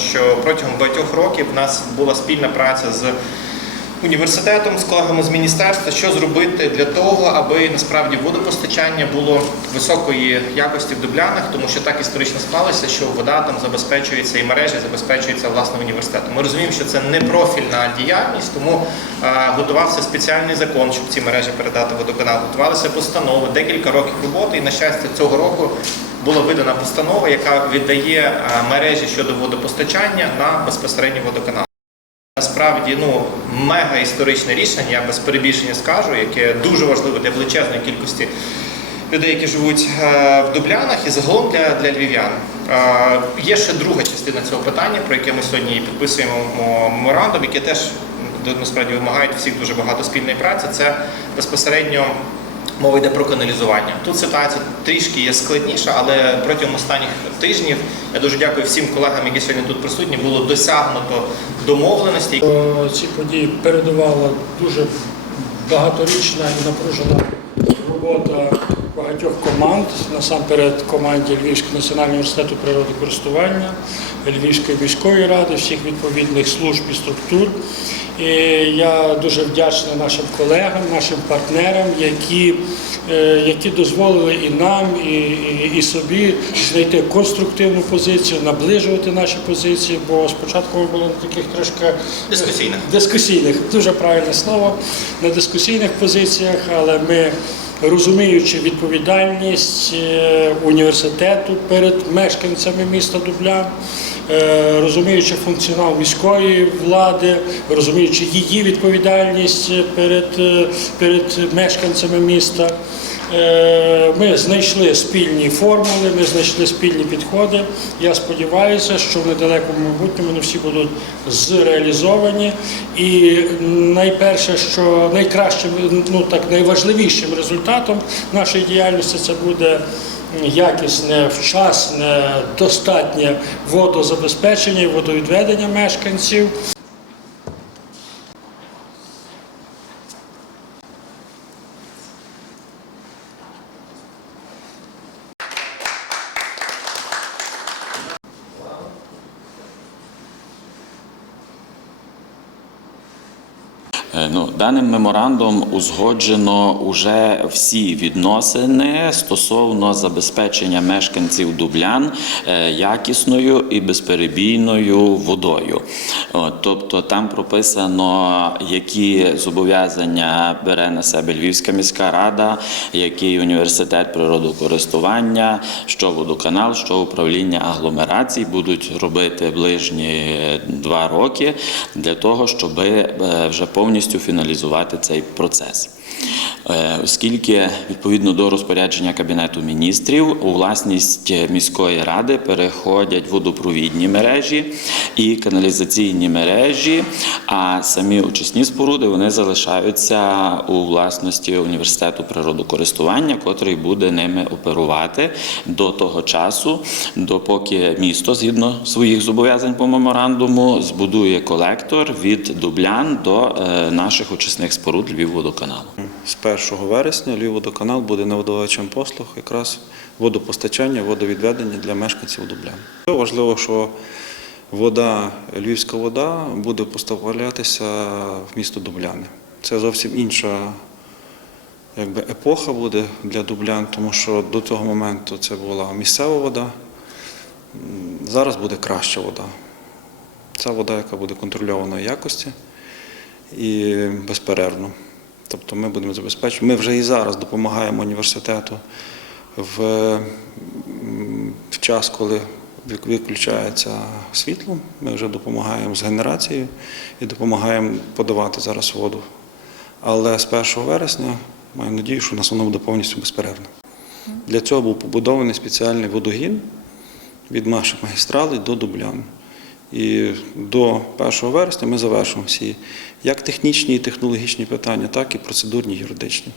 що протягом багатьох років в нас була спільна праця з університетом, з колегами з міністерства, що зробити для того, аби насправді водопостачання було високої якості в Дублянах, тому що так історично склалося, що вода там забезпечується і мережі забезпечується власне університетом. Ми розуміємо, що це не профільна діяльність, тому готувався спеціальний закон, щоб ці мережі передати водоканал. Готувалися постанови, декілька років роботи, і на щастя цього року. Була видана постанова, яка віддає е, мережі щодо водопостачання на безпосередньо водоканал. Насправді, ну мега історичне рішення, я без перебільшення скажу, яке дуже важливе для величезної кількості людей, які живуть е, в Дублянах, і загалом для, для львів'ян. Е, Є ще друга частина цього питання, про яке ми сьогодні підписуємо меморандум, яке теж м, насправді вимагають всіх дуже багато спільної праці. Це безпосередньо Мова йде про каналізування. Тут ситуація трішки є складніша, але протягом останніх тижнів я дуже дякую всім колегам, які сьогодні тут присутні. Було досягнуто домовленості. Ці події передувала дуже багаторічна і напружена робота багатьох команд, насамперед команді Львівського національного університету природокористування, Львівської міської ради, всіх відповідних служб і структур. І я дуже вдячний нашим колегам, нашим партнерам, які, е, які дозволили і нам, і, і, і собі знайти конструктивну позицію, наближувати наші позиції, бо спочатку ми були на таких трошки Дискусійних. дискусійних, дуже правильне слово, на дискусійних позиціях, але ми. Розуміючи відповідальність е, університету перед мешканцями міста Дублян, е, розуміючи функціонал міської влади, розуміючи її відповідальність перед, е, перед мешканцями міста, Ми знайшли спільні формули, ми знайшли спільні підходи. Я сподіваюся, що в недалекому майбутньому вони всі будуть зреалізовані. І найперше, що найкращим, ну так найважливішим результатом нашої діяльності це буде. Якісне, вчасне, достатнє водозабезпечення і водовідведення мешканців. Ну, даним меморандумом узгоджено уже всі відносини стосовно забезпечення мешканців Дублян е, якісною і безперебійною водою. Тобто там прописано, які зобов'язання бере на себе Львівська міська рада, який університет природокористування, що водоканал, що управління агломерацій будуть робити ближні два роки для того, щоб вже повністю фіналізувати цей процес. Е, Оскільки відповідно до розпорядження Кабінету міністрів у власність міської ради переходять водопровідні мережі і каналізаційні мережі, а самі очисні споруди вони залишаються у власності університету природокористування, котрий буде ними оперувати до того часу, допоки місто, згідно своїх зобов'язань по меморандуму, збудує колектор від Дублян до е, наших очисних споруд Львівводоканалу. З 1 вересня Львівводоканал буде надавачем послуг якраз водопостачання, водовідведення для мешканців Дублян. Важливо, що вода, львівська вода буде поставлятися в місто Дубляни. Це зовсім інша якби, епоха буде для Дублян, тому що до того моменту це була місцева вода. Зараз буде краща вода. Це вода, яка буде контрольованої якості і безперервно. Тобто ми будемо забезпечувати. Ми вже і зараз допомагаємо університету в, в час, коли виключається світло. Ми вже допомагаємо з генерацією і допомагаємо подавати зараз воду. Але з 1 вересня маю надію, що у нас воно буде повністю безперервно. Для цього був побудований спеціальний водогін від наших магістралей до Дублян. І до 1 вересня ми завершимо всі як технічні і технологічні питання, так і процедурні юридичні.